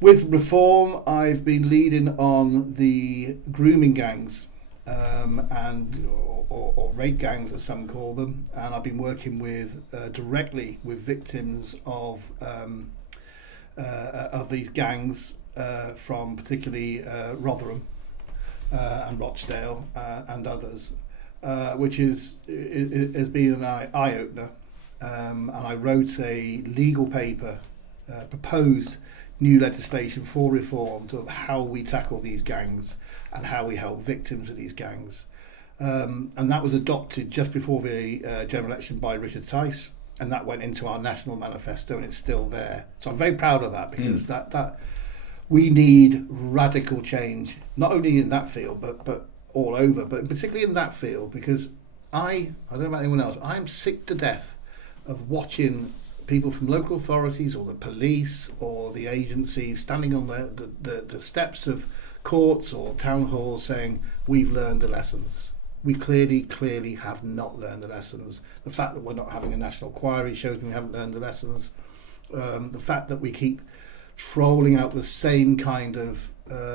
With reform, I've been leading on the grooming gangs, or rape gangs, as some call them, and I've been working with directly with victims of these gangs from particularly Rotherham and Rochdale and others, which has been an eye opener. And I wrote a legal paper, proposed new legislation for reform to how we tackle these gangs and how we help victims of these gangs. And that was adopted just before the general election by Richard Tice, and that went into our national manifesto, and it's still there. So I'm very proud of that, because that we need radical change, not only in that field but all over, but particularly in that field, because I don't know about anyone else, I'm sick to death of watching people from local authorities or the police or the agencies standing on the steps of courts or town halls saying, we've learned the lessons. We clearly have not learned the lessons. The fact that we're not having a national inquiry shows we haven't learned the lessons. The fact that we keep trolling out the same kind of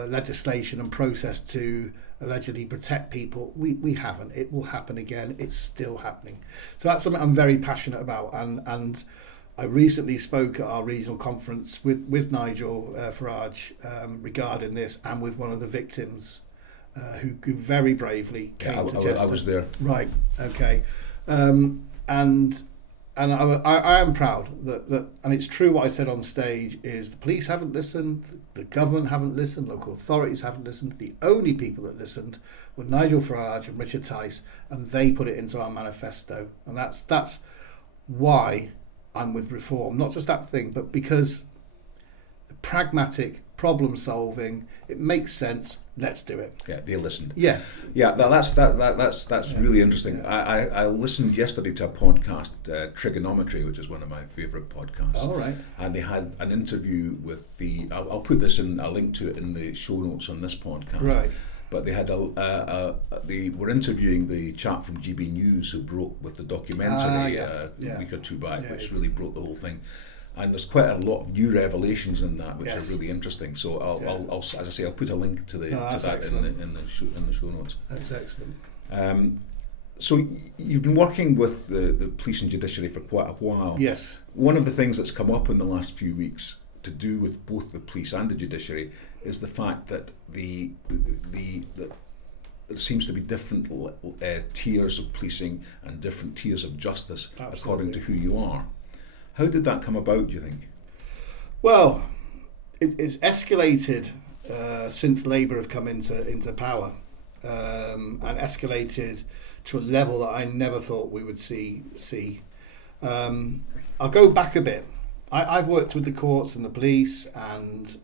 legislation and process to allegedly protect people, we haven't. It will happen again. It's still happening. So that's something I'm very passionate about, and I recently spoke at our regional conference with Nigel Farage regarding this, and with one of the victims who very bravely came to Chester. I was there. Right, okay. And I am proud that, and it's true what I said on stage, is the police haven't listened, the government haven't listened, local authorities haven't listened. The only people that listened were Nigel Farage and Richard Tice, and they put it into our manifesto. And that's why I'm with reform. Not just that thing, but because the pragmatic problem solving, it makes sense, let's do it. Yeah, they listened. Yeah. That's really interesting. Yeah. I listened yesterday to a podcast, Trigonometry, which is one of my favourite podcasts. All right. And they had an interview with I'll put this in a link to it in the show notes on this podcast. Right. But they had they were interviewing the chap from GB News who broke with the documentary a week or two back, which really broke the whole thing. And there's quite a lot of new revelations in that, which are really interesting. So I'll as I say, I'll put a link to that in the show notes. That's excellent. So you've been working with the police and judiciary for quite a while. Yes. One of the things that's come up in the last few weeks to do with both the police and the judiciary is the fact that there seems to be different tiers of policing and different tiers of justice. Absolutely. According to who you are. How did that come about, do you think? Well, it's escalated since Labour have come into power, and escalated to a level that I never thought we would see. I'll go back a bit. I've worked with the courts and the police and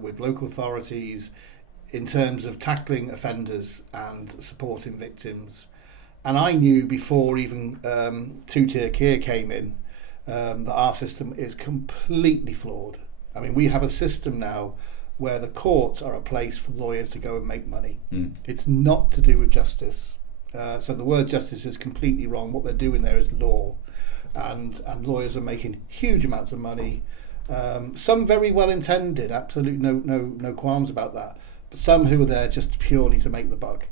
with local authorities in terms of tackling offenders and supporting victims. And I knew before even two-tier care came in that our system is completely flawed. I mean, we have a system now where the courts are a place for lawyers to go and make money. It's not to do with justice. So the word justice is completely wrong. What they're doing there is law. And lawyers are making huge amounts of money. Some very well intended, absolutely no qualms about that. But some who are there just purely to make the buck.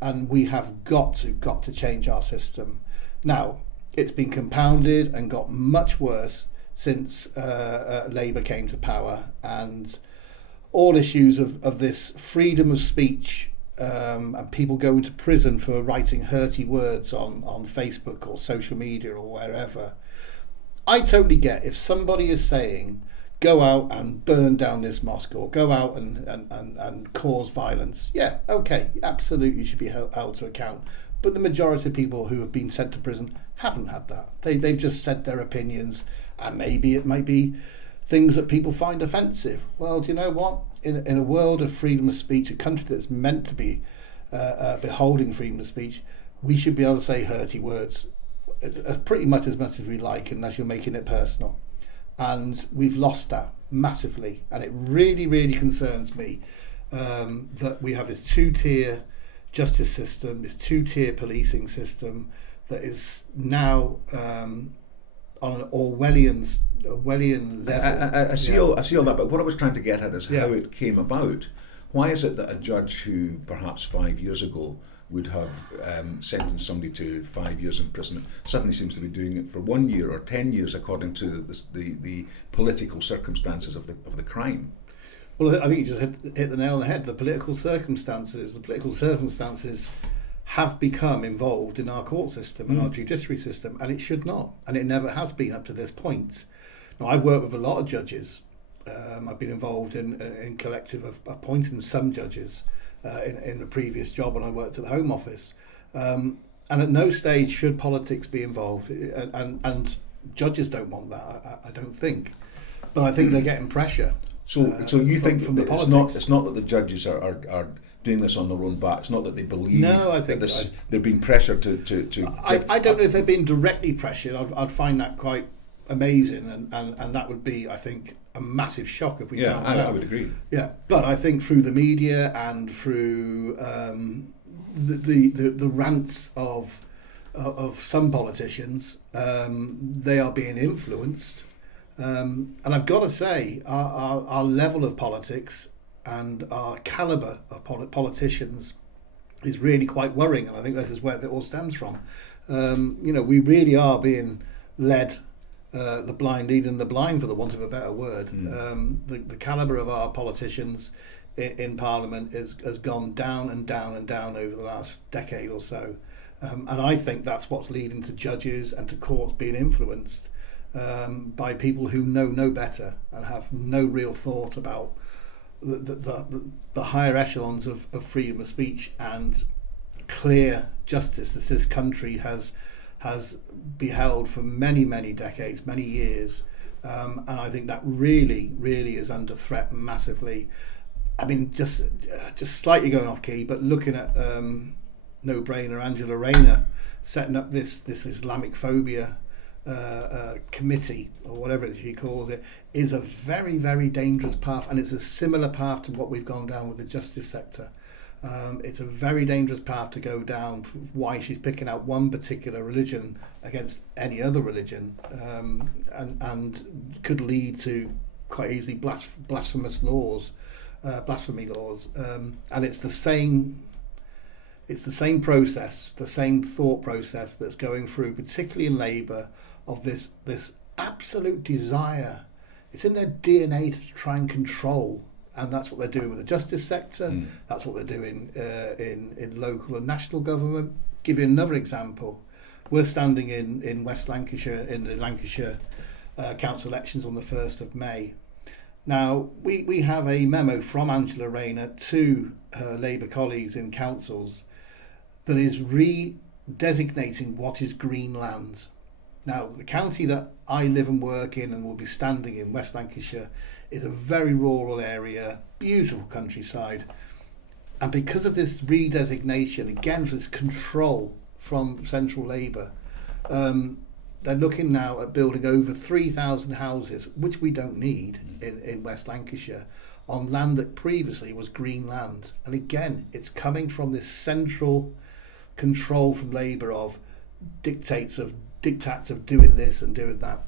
And we have got to change our system. Now, it's been compounded and got much worse since Labour came to power, and all issues of this freedom of speech and people going to prison for writing hurty words on Facebook or social media or wherever. I totally get if somebody is saying go out and burn down this mosque or go out and cause violence. Yeah, okay, absolutely should be held to account. But the majority of people who have been sent to prison haven't had that. They've just said their opinions, and maybe it might be things that people find offensive. Well, do you know what? In a world of freedom of speech, a country that's meant to be beholding freedom of speech, we should be able to say hurty words pretty much as we like, unless you're making it personal. And we've lost that massively, and it really, really concerns me that we have this two-tier justice system, this two-tier policing system that is now on an Orwellian level. I see all that, but what I was trying to get at is how it came about. Why is it that a judge who perhaps 5 years ago would have sentenced somebody to 5 years imprisonment suddenly seems to be doing it for 1 year or 10 years according to the political circumstances of the crime? Well, I think you just hit the nail on the head. The political circumstances have become involved in our court system and our judiciary system, and it should not, and it never has been up to this point. Now, I've worked with a lot of judges. I've been involved in collective of appointing some judges in a previous job when I worked at the Home Office, and at no stage should politics be involved, and judges don't want that. I don't think, but I think they're getting pressure. So you think from the it's politics? not that the judges are doing this on their own back. It's not that they believe. No, I think they're being pressured to. I don't know if they're being directly pressured. I'd find that quite amazing, and that would be, I think, a massive shock if we found that out. I would agree. Yeah, but I think through the media and through the rants of some politicians, they are being influenced. And I've got to say, our level of politics and our calibre of politicians is really quite worrying, and I think this is where it all stems from. We really are being led, the blind leading the blind, for the want of a better word. The calibre of our politicians in Parliament has gone down and down and down over the last decade or so, and I think that's what's leading to judges and to courts being influenced by people who know no better and have no real thought about the higher echelons of freedom of speech and clear justice that this country has beheld for many, many decades, many years, and I think that really, really is under threat massively. I mean, just slightly going off key, but looking at no-brainer Angela Rayner setting up this Islamic phobia committee, or whatever it is she calls it, is a very, very dangerous path, and it's a similar path to what we've gone down with the justice sector. It's a very dangerous path to go down. Why she's picking out one particular religion against any other religion, and could lead to quite easily blasphemy laws, and it's the same. It's the same process, the same thought process that's going through, particularly in Labour, of this absolute desire. It's in their DNA to try and control, and that's what they're doing with the justice sector. That's what they're doing in local and national government. Give you another example. We're standing in West Lancashire in the Lancashire council elections on the 1st of May. Now, we have a memo from Angela Rayner to her Labour colleagues in councils that is redesignating what is green land. Now, the county that I live and work in and will be standing in, West Lancashire, is a very rural area, beautiful countryside. And because of this redesignation, again, this control from central Labour, they're looking now at building over 3,000 houses, which we don't need in West Lancashire, on land that previously was green land. And again, it's coming from this central control from Labour of dictates of doing this and doing that.